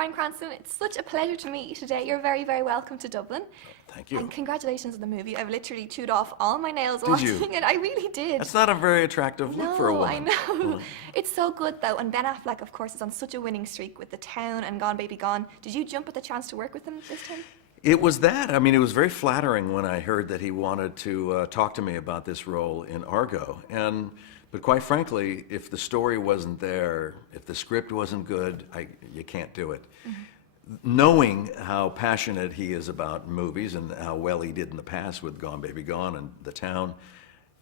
Bryan Cranston, it's such a pleasure to meet you today. You're very, very welcome to Dublin. Thank you. And congratulations on the movie. I've literally chewed off all my nails Did you? watching it. I really did. That's not a very attractive look for a No, woman. I know. It's so good though. And Ben Affleck, of course, is on such a winning streak with The Town and Gone Baby Gone. Did you jump at the chance to work with him this time? It was that. I mean, it was very flattering when I heard that he wanted to talk to me about this role in Argo. But quite frankly, if the story wasn't there, if the script wasn't good, you can't do it. Knowing how passionate he is about movies and how well he did in the past with Gone Baby Gone and The Town,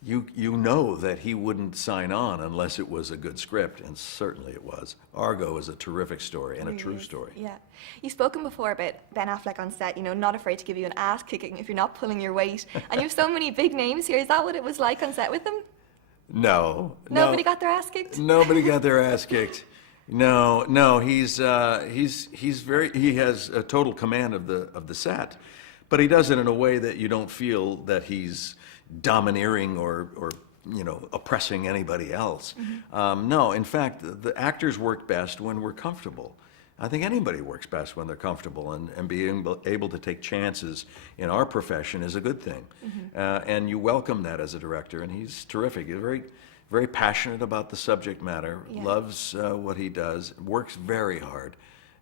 you know that he wouldn't sign on unless it was a good script, and certainly it was. Argo is a terrific story and a true story. Yeah. You've spoken before about Ben Affleck on set, not afraid to give you an ass kicking if you're not pulling your weight. And you have so many big names here. Is that what it was like on set with him? No. Nobody got their ass kicked? Nobody got their ass kicked. No, he has a total command of the set, but he does it in a way that you don't feel that he's domineering or oppressing anybody else. No, in fact, the actors work best when we're comfortable. I think anybody works best when they're comfortable, and being able to take chances in our profession is a good thing. And you welcome that as a director, and he's terrific. He's very, very passionate about the subject matter, loves what he does, works very hard,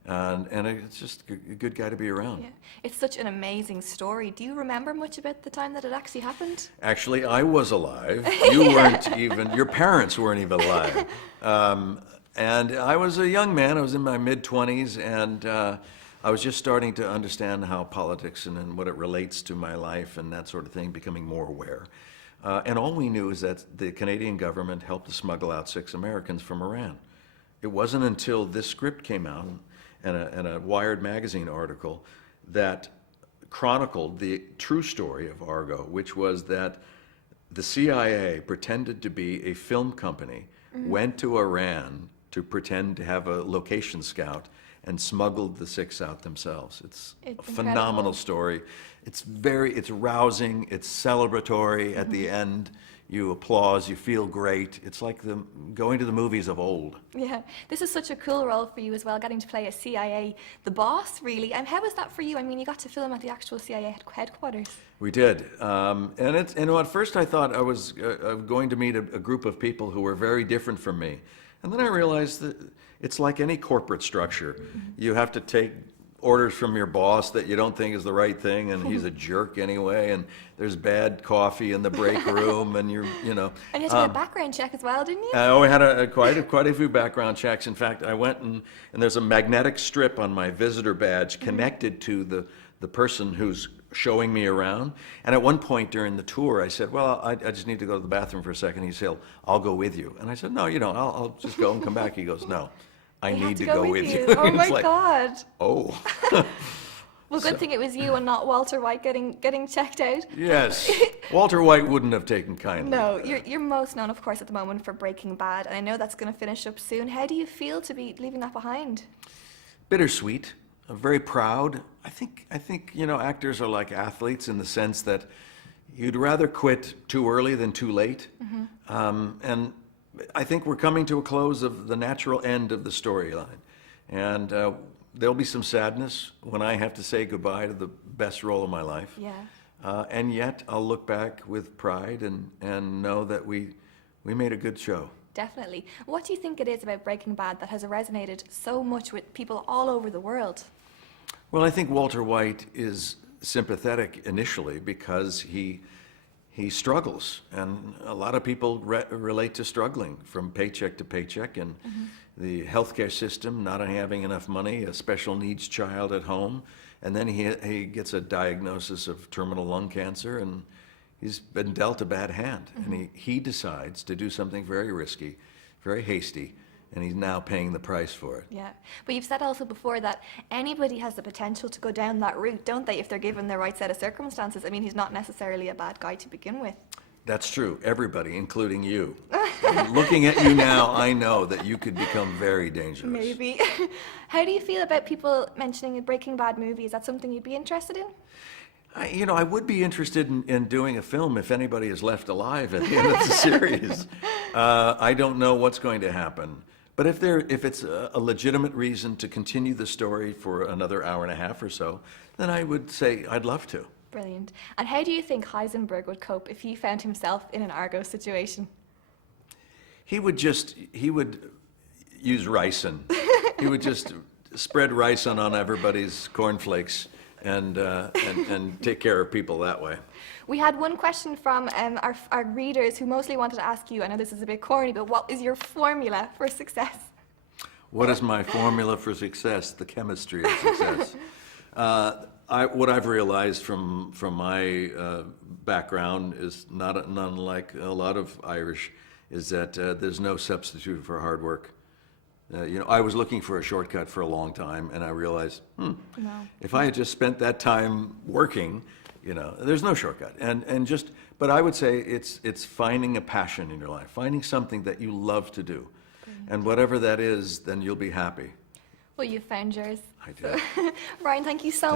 and it's just a good guy to be around. Yeah. It's such an amazing story. Do you remember much about the time that it actually happened? Actually, I was alive. You weren't even, your parents weren't even alive. And I was a young man. I was in my mid-20s, and I was just starting to understand how politics and what it relates to my life and that sort of thing, becoming more aware. And all we knew is that the Canadian government helped to smuggle out 6 Americans from Iran. It wasn't until this script came out and a Wired magazine article that chronicled the true story of Argo, which was that the CIA pretended to be a film company, went to Iran to pretend to have a location scout, and smuggled the 6 out themselves. It's a phenomenal story. It's rousing, it's celebratory. At the end, you applaud, you feel great. It's like going to the movies of old. Yeah, this is such a cool role for you as well, getting to play a CIA, the boss, really. And how was that for you? I mean, you got to film at the actual CIA headquarters. We did, and at first I thought I was going to meet a group of people who were very different from me, and then I realized that it's like any corporate structure. You have to take orders from your boss that you don't think is the right thing, and he's a jerk anyway, and there's bad coffee in the break room, and And you had to do a background check as well, didn't you? We had quite a few background checks. In fact, I went and there's a magnetic strip on my visitor badge connected to the person who's showing me around. And at one point during the tour, I said, well, I just need to go to the bathroom for a second. He said, I'll go with you. And I said, no, you don't. I'll just go and come back. He goes, no, I need to go with you. Oh my like, God. Oh. Well, good thing it was you and not Walter White getting checked out. Yes. Walter White wouldn't have taken kindly. No, you're most known, of course, at the moment for Breaking Bad, and I know that's going to finish up soon. How do you feel to be leaving that behind? Bittersweet. I'm very proud. I think actors are like athletes in the sense that you'd rather quit too early than too late. And I think we're coming to a close of the natural end of the storyline. And there'll be some sadness when I have to say goodbye to the best role of my life. Yeah. And yet I'll look back with pride and know that we made a good show. Definitely. What do you think it is about Breaking Bad that has resonated so much with people all over the world? Well, I think Walter White is sympathetic initially because he struggles, and a lot of people relate to struggling from paycheck to paycheck, and the healthcare system, not having enough money, a special needs child at home, and then he gets a diagnosis of terminal lung cancer, and he's been dealt a bad hand, and he decides to do something very risky, very hasty, and he's now paying the price for it. Yeah, but you've said also before that anybody has the potential to go down that route, don't they, if they're given the right set of circumstances? I mean, he's not necessarily a bad guy to begin with. That's true. Everybody, including you. Looking at you now, I know that you could become very dangerous. Maybe. How do you feel about people mentioning a Breaking Bad movie? Is that something you'd be interested in? I would be interested in doing a film if anybody is left alive at the end of the series. I don't know what's going to happen, But if it's a legitimate reason to continue the story for another hour and a half or so, then I would say I'd love to. Brilliant. And how do you think Heisenberg would cope if he found himself in an Argo situation? He would use ricin. He would just spread ricin on everybody's cornflakes and take care of people that way. We had one question from our readers who mostly wanted to ask you, I know this is a bit corny, but what is your formula for success? What is my formula for success? The chemistry of success. What I've realized from my background is not unlike a lot of Irish, is that there's no substitute for hard work. I was looking for a shortcut for a long time, and I realized, if I had just spent that time working, there's no shortcut. But I would say it's finding a passion in your life, finding something that you love to do, and whatever that is, then you'll be happy. Well, you found yours. I did. Bryan, thank you so much.